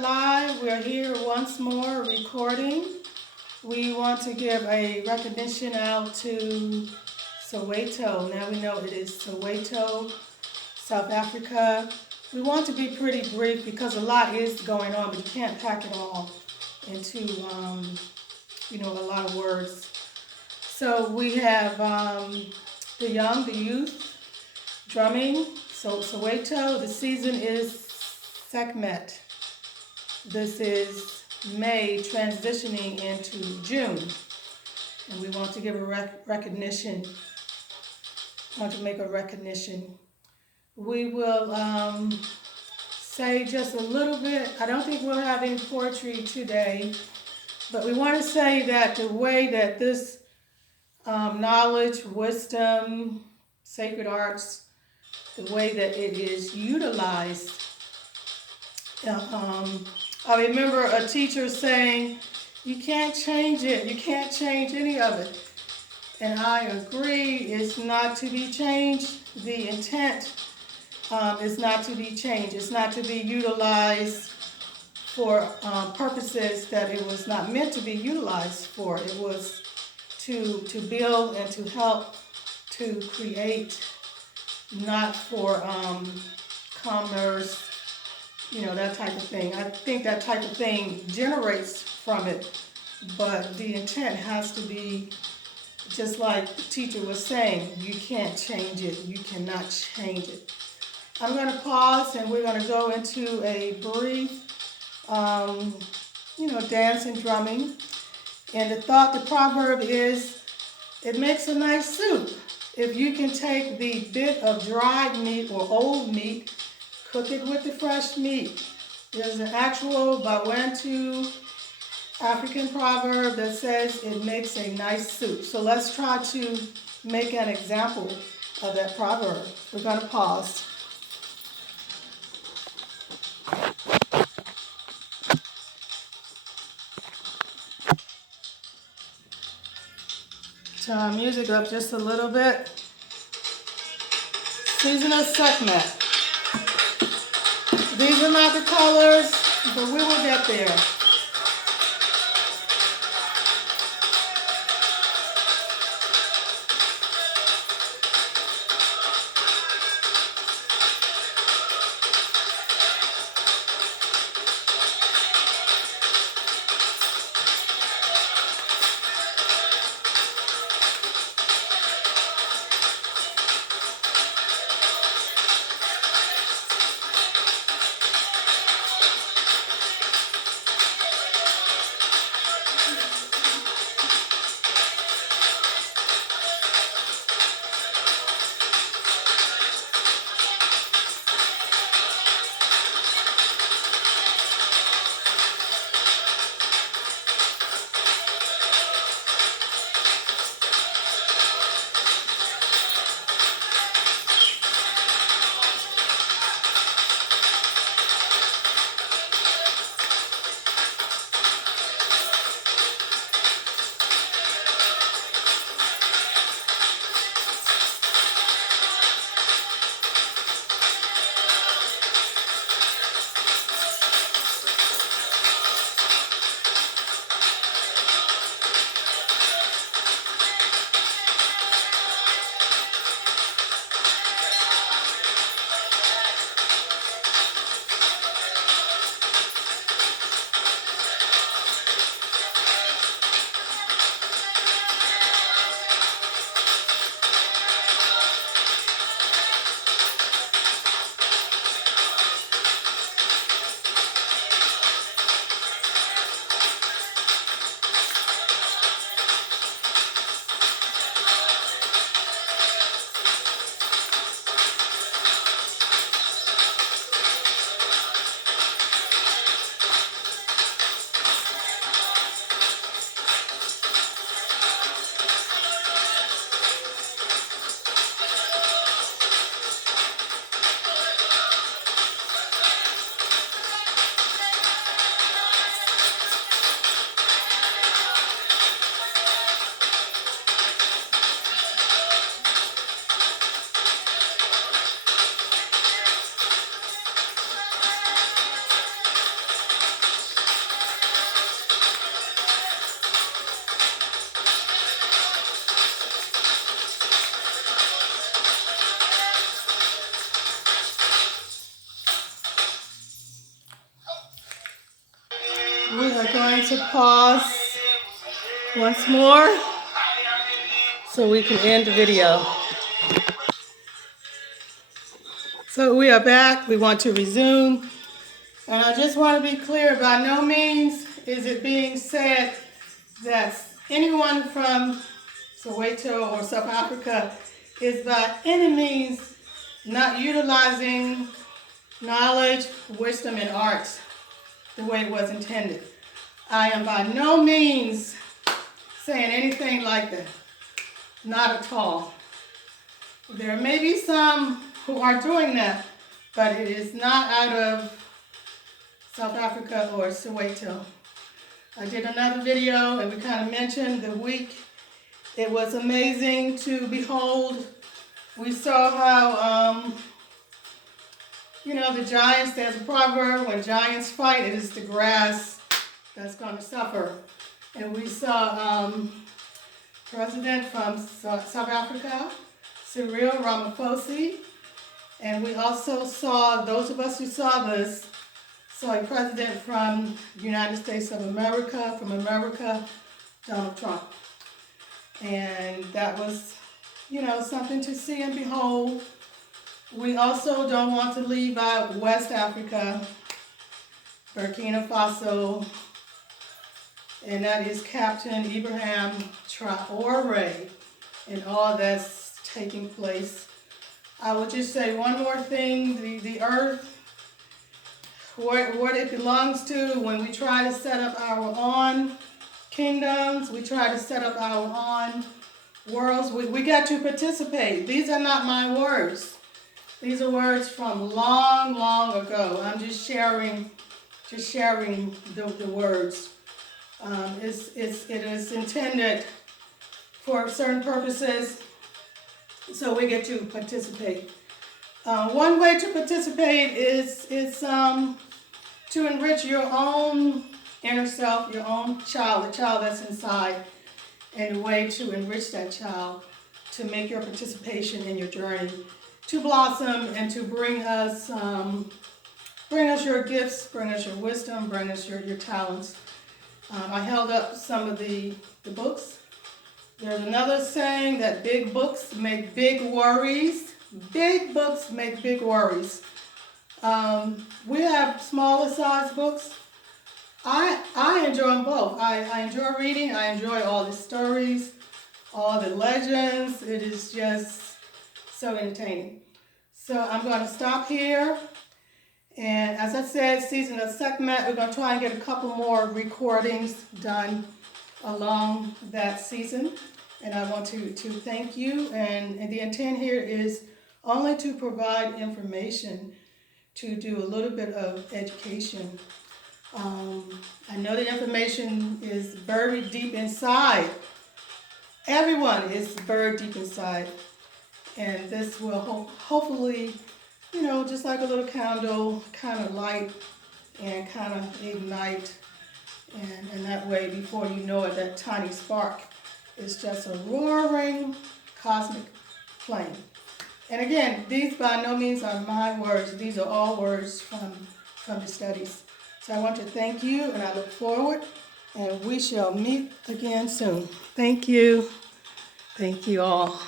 live. We're here once more recording. We want to give a recognition out to Soweto. Now we know it is Soweto, South Africa. We want to be pretty brief because a lot is going on, but you can't pack it all into, a lot of words. So we have the young, the youth, drumming. So Soweto, the season is sekhmet. This is May transitioning into June. And we want to give a recognition, want to make a recognition. We will say just a little bit. I don't think we'll have any poetry today, but we want to say that the way that this knowledge, wisdom, sacred arts, the way that it is utilized. I remember a teacher saying, you can't change it, you can't change any of it. And I agree, it's not to be changed. The intent is not to be changed. It's not to be utilized for purposes that it was not meant to be utilized for. It was to build and to help, to create, not for commerce, that type of thing. I think that type of thing generates from it, but the intent has to be, just like the teacher was saying, you can't change it. You cannot change it. I'm going to pause and we're going to go into a brief, dance and drumming. And the proverb is, it makes a nice soup. If you can take the bit of dried meat or old meat, cook it with the fresh meat. There's an actual BaWanTu African proverb that says it makes a nice soup. So let's try to make an example of that proverb. We're going to pause. Turn our music up just a little bit. Season of sekhmet. These are not the colors, but we will get there. We are going to pause once more so we can end the video. So we are back. We want to resume. And I just want to be clear, by no means is it being said that anyone from Soweto or South Africa is by any means not utilizing knowledge, wisdom, and arts the way it was intended. I am by no means saying anything like that. Not at all. There may be some who are doing that, but it is not out of South Africa or Soweto. I did another video and we kind of mentioned the week. It was amazing to behold. We saw how, the giants, there's a proverb, when giants fight, it is the grass that's going to suffer. And we saw President from South Africa, Cyril Ramaphosa, and we also saw, those of us who saw this, saw a president from the United States of America, Donald Trump. And that was, something to see and behold. We also don't want to leave out West Africa, Burkina Faso, and that is Captain Ibrahim Traore and all that's taking place. I will just say one more thing, the earth, what it belongs to, when we try to set up our own kingdoms, we try to set up our own worlds, we got to participate. These are not my words. These are words from long, long ago. I'm just sharing the words. It is intended for certain purposes, so we get to participate. One way to participate is to enrich your own inner self, your own child, the child that's inside, and a way to enrich that child, to make your participation in your journey to blossom and to bring us your gifts, bring us your wisdom, bring us your talents. I held up some of the books. There's another saying that big books make big worries. Big books make big worries. We have smaller size books. I enjoy them both. I enjoy reading. I enjoy all the stories, all the legends. It is just so entertaining. So I'm going to stop here. And as I said, season of Sekhmet, we're going to try and get a couple more recordings done along that season. And I want to thank you. And the intent here is only to provide information, to do a little bit of education. I know the information is buried deep inside. Everyone is buried deep inside. And this will hopefully, just like a little candle, kind of light and kind of ignite. And that way, before you know it, that tiny spark is just a roaring cosmic flame. And again, these by no means are my words. These are all words from the studies. So I want to thank you, and I look forward, and we shall meet again soon. Thank you. Thank you all.